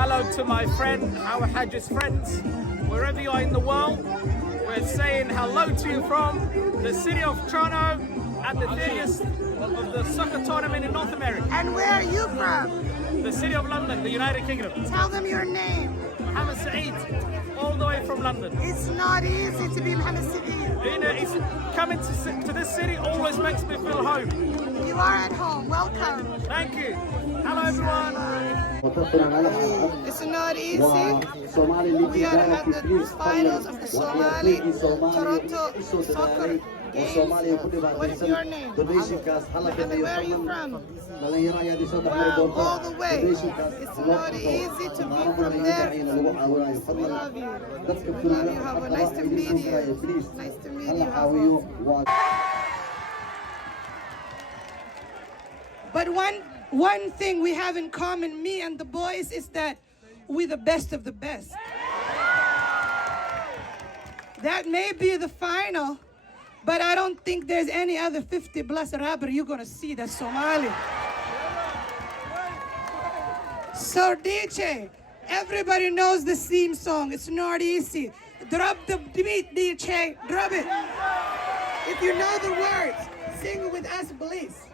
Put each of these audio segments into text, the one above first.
hello to my friend, Hawa Haji's friends, wherever you are in the world. We're saying hello to you from the city of Toronto at the biggest of the soccer tournament in North America. And where are you from? The city of London, the United Kingdom. Tell them your name. Hawa Haji It, all the way from London. It's not easy to be Mohammed City. Coming to this city always makes me feel home. You are at home. Welcome. Thank you. Hello everyone. It's not easy. We are at the finals of the Somali Toronto soccer games. What is your name? And where are you from? Wow, all the way. It's not easy to be from there. We love you. We love you, Hawa. Nice to meet you. Nice to meet you, Hawa. But one thing we have in common, me and the boys, is that we're the best of the best. That may be the final, but I don't think there's any other 50 plus rapper you're gonna see that's Somali. So DJ, everybody knows the theme song. It's not easy. Drop the beat, DJ. Drop it. If you know the words, sing it with us, please.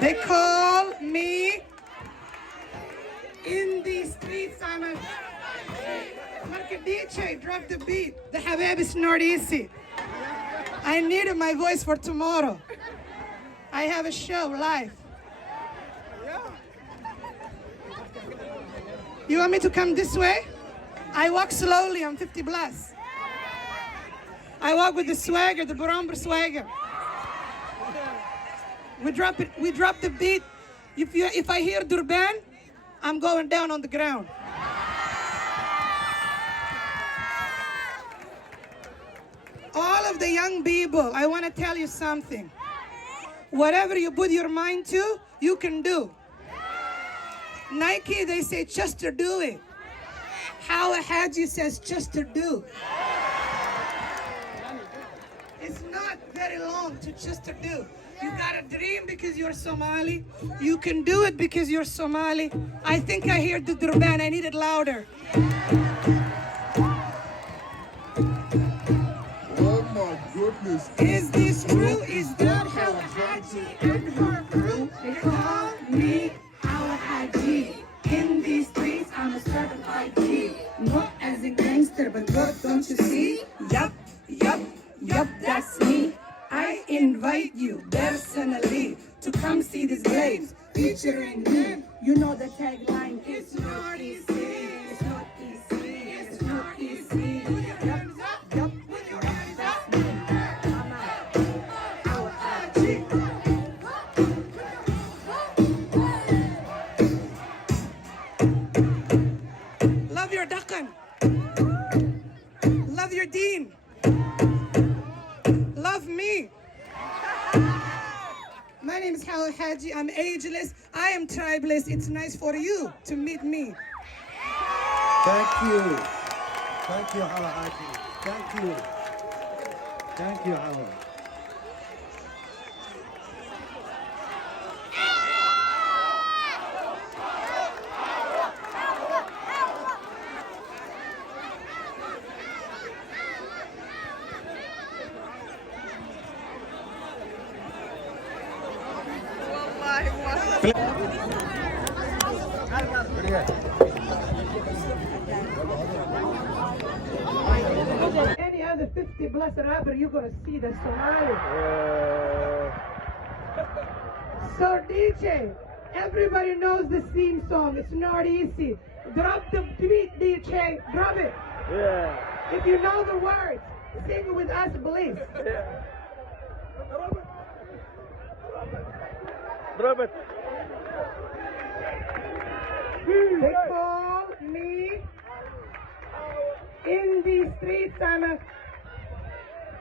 They call me in the streets. I'm a DJ. Drop the beat. The Habib is not easy. I needed my voice for tomorrow. I have a show live. You want me to come this way? I walk slowly. I'm 50 plus. I walk with the swagger, the Baromber swagger. We drop it. We drop the beat. If I hear Durban, I'm going down on the ground. All of the young people, I want to tell you something. Whatever you put your mind to, you can do. Nike, they say just to do it. Hawa Haji says just to do. It's not very long to just to do. You got a dream because you're Somali. You can do it because you're Somali. I think I hear the Durban. I need it louder. Oh my goodness. Is this true? Is that Hawa Haji and her crew? They call me Hawa Haji. In these streets, I'm a certified G. Not as a gangster, but God, don't you see? Yup, yup, yup, that's me. I invite you personally to come see these waves featuring me. You know the tagline, it's not easy, it's not easy, it's not easy. Yup, yup, with your hands up. Hawa Haji. Love your Dakhan. Love your Deen. Love me. My name is Hawa Haji. I'm ageless. I am tribeless. It's nice for you to meet me. Thank you. Thank you, Hawa Haji. Thank you. Thank you, Hawa. Any other 50 plus rapper you're gonna see that's Somali. So DJ, everybody knows the theme song. It's not easy. Drop the beat, DJ. Drop it. Yeah. If you know the words, sing it with us, please. Drop it. They call me in the streets. I'm a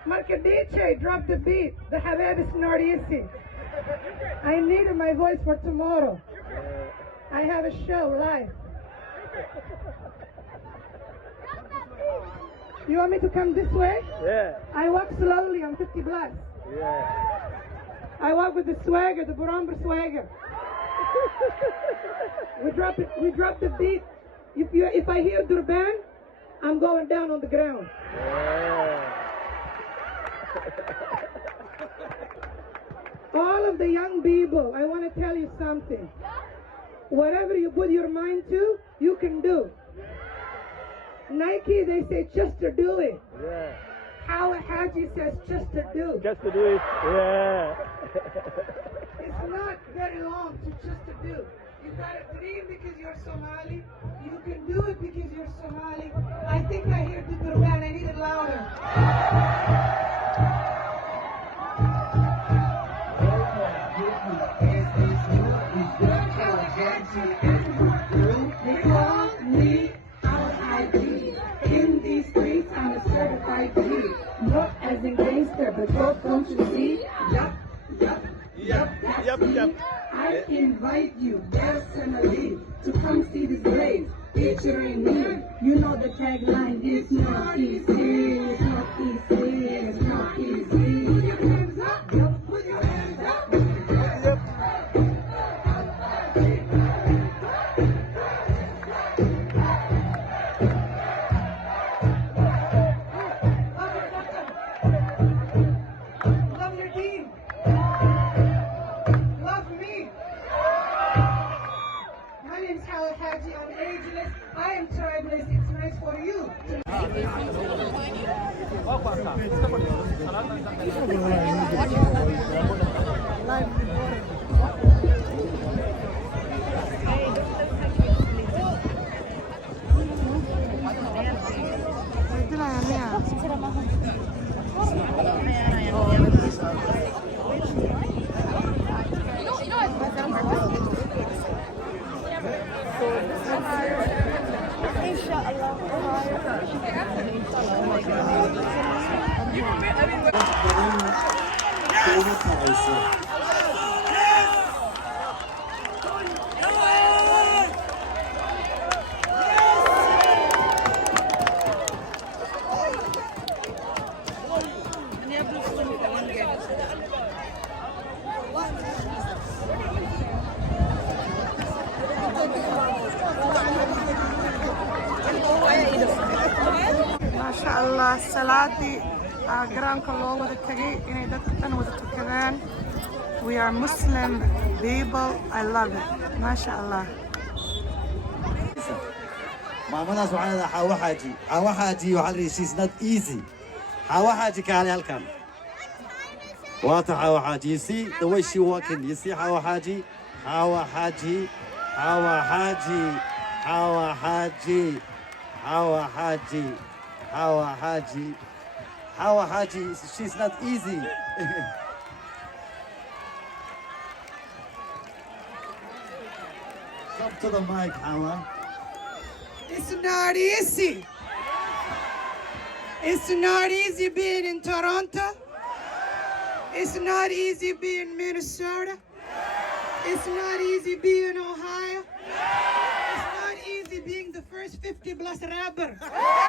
market DJ. Drop the beat. The Habib is not easy. I needed my voice for tomorrow. I have a show live. You want me to come this way? Yeah. I walk slowly. I'm 50 plus. I walk with the swagger, the Buramba swagger. We drop the beat. If I hear Durban, I'm going down on the ground. All of the young people, I want to tell you something. Whatever you put your mind to, you can do. Nike, they say just to do it. Hawa Haji says just to do. Just to do it. Yeah. It's not very long to just to do. You got a dream because you're Somali. You can do it because you're Somali. I think I hear the Durban. I need it louder. They call me Hawa Haji. In these streets, I'm a certified G. Not as in gangster, but what don't you see? Yup. That's me. I invite you personally to come see this blaze featuring me. You know the tagline is not easy, it's not easy, it's not easy. Put your hands up, put your hands up. Love your team. Love me. My name's Hawa Haji. I'm Ageless. I am tribalist. It's a race for you. maasha allah salaadii garaanka loo wada tagay inay dadka dhan wada tukadaan. We are Muslim people. I love it. maasha allah. maamadaas waxaa leedahay Hawa Haji. Hawa Haji waxaa leedahay she's not easy. Hawa Haji kaale halkan. What Hawa Haji? You see the way she walking. You see Hawa Haji? Hawa Haji. Hawa Haji. Hawa Haji. Hawa Haji. Hawa Haji. Hawa Haji. She's not easy. Come to the mic, Hawa. It's not easy. It's not easy being in Toronto. It's not easy being in Minnesota. It's not easy being in Ohio. It's not easy being the first 50 plus rapper.